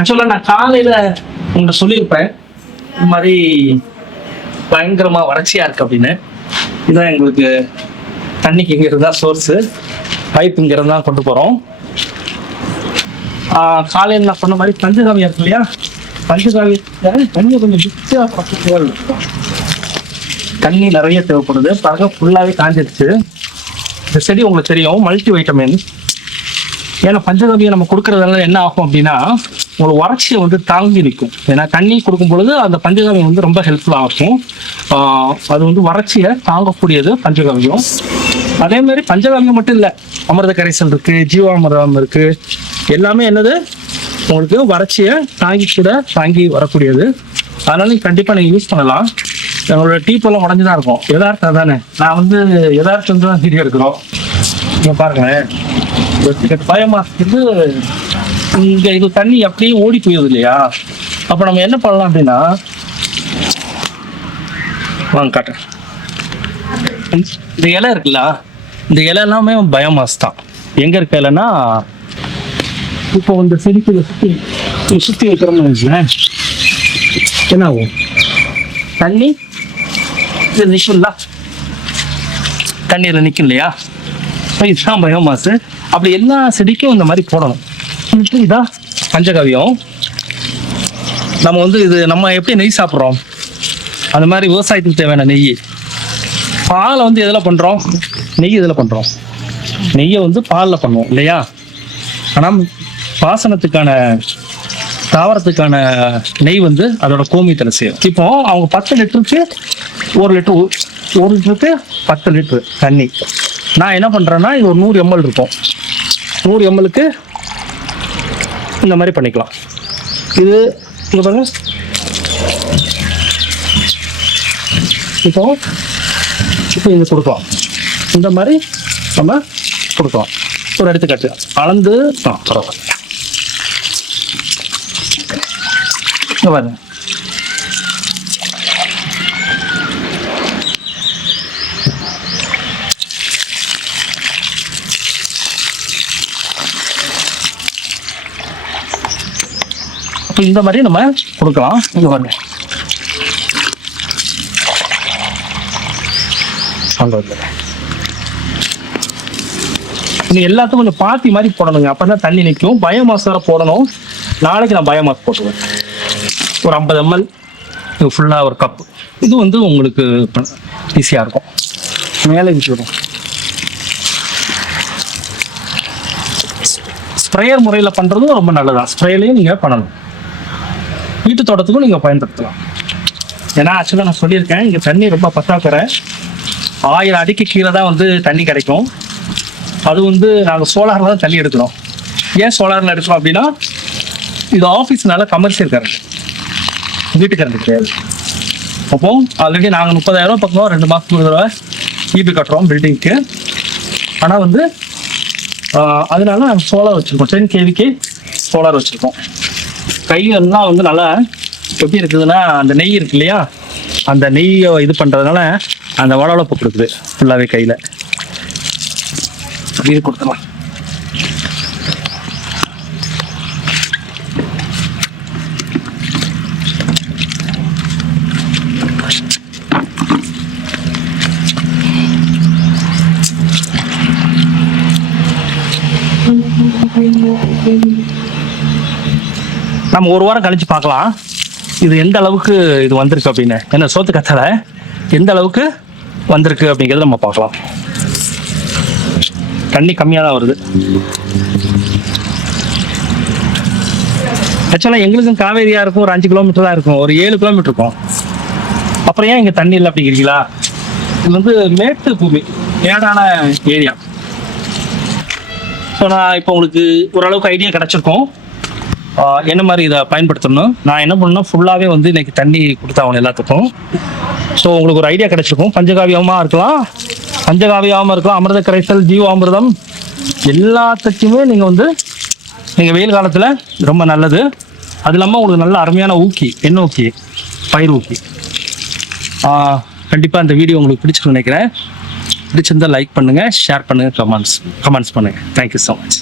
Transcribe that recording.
ஆக்சுவலாக நான் காலையில் உங்கள்கிட்ட சொல்லியிருப்பேன். இந்த மாதிரி பயங்கரமாக வறட்சியாக இருக்குது அப்படின்னு. இதான் எங்களுக்கு தண்ணிக்கு இங்கே இருந்தால் சோர்ஸு பைப் இங்கே இருந்தால் கொண்டு போகிறோம் காலையில் நான் சொன்ன மாதிரி பஞ்சகாவியம் இருக்கு இல்லையா? பஞ்சகாவியத்தை தண்ணியை கொஞ்சம் மிக்சியாக தண்ணி நிறைய தேவைப்படுது. பறவை ஃபுல்லாகவே காஞ்சிருச்சு. இந்த செடி உங்களுக்கு தெரியும் மல்டி வைட்டமின் ஏன்னா பஞ்சகவியம் நம்ம கொடுக்கறதுனால என்ன ஆகும் அப்படின்னா உங்களுக்கு வறட்சியை வந்து தாங்கி நிற்கும். ஏன்னா தண்ணி கொடுக்கும் பொழுது அந்த பஞ்சகவியம் வந்து ரொம்ப ஹெல்ப்ஃபுல்லாக இருக்கும். அது வந்து வறட்சியை தாங்கக்கூடியது பஞ்சகவியம். அதே மாதிரி பஞ்சகவியம் மட்டும் இல்லை அமிர்த கரைசல் இருக்கு ஜீவாமிரம் இருக்கு. எல்லாமே என்னது? உங்களுக்கு வறட்சியை தாங்கி கூட தாங்கி வரக்கூடியது. அதனால நீங்க கண்டிப்பா நீங்க யூஸ் பண்ணலாம். என்னோட டீப் எல்லாம் தான் இருக்கும். எதார்த்தம் தானே நான் வந்து எதார்த்தம் தான் வீடியோ இருக்கிறோம் இங்க பாருங்களேன். பயோமாஸ் வந்து இங்க இது தண்ணி அப்படியே ஓடி போயிருது இல்லையா அப்ப நம்ம என்ன பண்ணலாம் அப்படின்னா வாங்க காட்டுறேன். இந்த இலை இருக்குல்ல இந்த இலை எல்லாமே பயோமாஸ் தான். எங்க இருக்க இலைன்னா இப்போ இந்த செடிக்கு சுத்தி சுத்தி வைக்கிறோம்னு என்ன ஆகும்? தண்ணி இது நிற்கும்ல தண்ணீரில் நிற்கும் இல்லையா இதுதான் பயோமாஸ் அப்படி எல்லா செடிக்கும் இந்த மாதிரி போடணும். இதா பஞ்சகவியம் நம்ம வந்து இது நம்ம எப்படி நெய் சாப்பிட்றோம்? அந்த மாதிரி விவசாயத்துக்கு தேவையான நெய். பாலை வந்து எதில் பண்ணுறோம் நெய் இதில் பண்ணுறோம் நெய்யை வந்து பாலில் பண்ணுவோம் இல்லையா? ஆனால் பாசனத்துக்கான தாவரத்துக்கான நெய் வந்து அதோட கோமியத்தில் செய்யும் இப்போ அவங்க பத்து லிட்டருக்கு ஒரு லிட்டர் ஒரு லிட்டருக்கு பத்து லிட்டரு தண்ணி. நான் என்ன பண்ணுறேன்னா இது ஒரு நூறு எம்எல் இருக்கும். நூறு எம்எலுக்கு இந்த மாதிரி பண்ணிக்கலாம். இது இங்கே பாருங்க. இப்போ இப்போ இது கொடுக்கலாம். இந்த மாதிரி நம்ம கொடுக்கலாம். ஒரு எடுத்துக்காட்டு. அளந்து ஆ பரவாயில்ல. இங்கே பாருங்க. இந்த மாதிரி நம்ம கொடுக்கலாம். இங்கே பாருங்க. கொண்டு இது கொஞ்சம் பாத்தி மாதிரி போடணுங்க. அப்பதான் தண்ணி நிற்கும். பயோமாஸ் வேற போடணும். நாளைக்கு நான் பயோமாஸ் போட்டுருவேன். ஒரு ஐம்பது எம்எல். இது ஃபுல்லாக ஒரு கப் இது வந்து உங்களுக்கு ஈஸியாக இருக்கும். மேலே விடும் ஸ்ப்ரேயர் முறையில் பண்ணுறதும் ரொம்ப நல்லதான் ஸ்ப்ரேலையும் நீங்கள் பண்ணணும். வீட்டு தோட்டத்துக்கும் நீங்கள் பயன்படுத்தலாம். ஏன்னா ஆக்சுவலாக நான் சொல்லியிருக்கேன் இங்கே தண்ணி ரொம்ப பற்றாக்குறை. ஆயிரம் அடிக்கு கீழே தான் வந்து தண்ணி கிடைக்கும். அது வந்து நாங்கள் சோலாரில் தான் தண்ணி எடுக்கிறோம். ஏன் சோலாரில் எடுக்கிறோம் அப்படின்னா இது ஆஃபீஸ்னால கமர்ஷியல் கரண்ட் வீட்டு கரண்ட் கிடையாது. அப்போ ஆல்ரெடி நாங்கள் முப்பதாயிரம் பக்கம் ரெண்டு மாதத்துக்கு ஒரு தடவை ஈபி கட்டுறோம் பில்டிங்க்கு ஆனால் வந்து அதனால நாங்கள் சோலார் வச்சுருக்கோம். டென் கேவிக்கு சோலார் வச்சுருக்கோம். கையெல்லாம் வந்து நல்லா எப்படி இருக்குதுன்னா அந்த நெய் இருக்கு இல்லையா? அந்த நெய்யை இது பண்ணுறதுனால அந்த வளவளப்பு கொடுக்குது ஃபுல்லாகவே கையில். இது கொடுத்துடலாம். நம்ம ஒரு வாரம் கழிச்சு பார்க்கலாம். இது எந்த அளவுக்கு இது வந்திருக்கு அப்படின்னு. என்ன சோத்து கத்தலை? எந்த அளவுக்கு வந்திருக்கு அப்படிங்கிறத நம்ம பார்க்கலாம். தண்ணி கம்மியாக தான் வருது. ஆக்சுவலாக எங்களுக்கும் காவேரியாக இருக்கும் ஒரு அஞ்சு கிலோமீட்டர் தான் இருக்கும் ஒரு ஏழு கிலோமீட்டர் இருக்கும். அப்புறம் ஏன் இங்கே தண்ணி இல்லை அப்படிங்கிறீங்களா? இது வந்து மேட்டு பூமி மேடான ஏரியா. ஸோ நான் இப்போ உங்களுக்கு ஓரளவுக்கு ஐடியா கிடச்சிருக்கோம். என்ன மாதிரி இதை பயன்படுத்தணும்? நான் என்ன பண்ணணும்? ஃபுல்லாகவே வந்து இன்னைக்கு தண்ணி கொடுத்தாகணும் எல்லாத்துக்கும். ஸோ உங்களுக்கு ஒரு ஐடியா கிடைச்சிருக்கும். பஞ்சகாவியமாக இருக்கலாம். பஞ்சகாவியமாக இருக்கலாம். அமிர்த கரைசல் ஜீவாமிர்தம் எல்லாத்துக்குமே நீங்கள் வந்து நீங்கள் வெயில் காலத்தில் ரொம்ப நல்லது. அது இல்லாமல் உங்களுக்கு நல்ல அருமையான ஊக்கி என்ன ஊக்கி பயிர் ஊக்கி. கண்டிப்பாக இந்த வீடியோ உங்களுக்கு பிடிச்சிருக்கு நினைக்கிறேன். பிடிச்சிருந்தா லைக் பண்ணுங்கள் ஷேர் பண்ணுங்கள் கமெண்ட்ஸ் கமெண்ட்ஸ் பண்ணுங்கள் தேங்க்யூ ஸோ மச்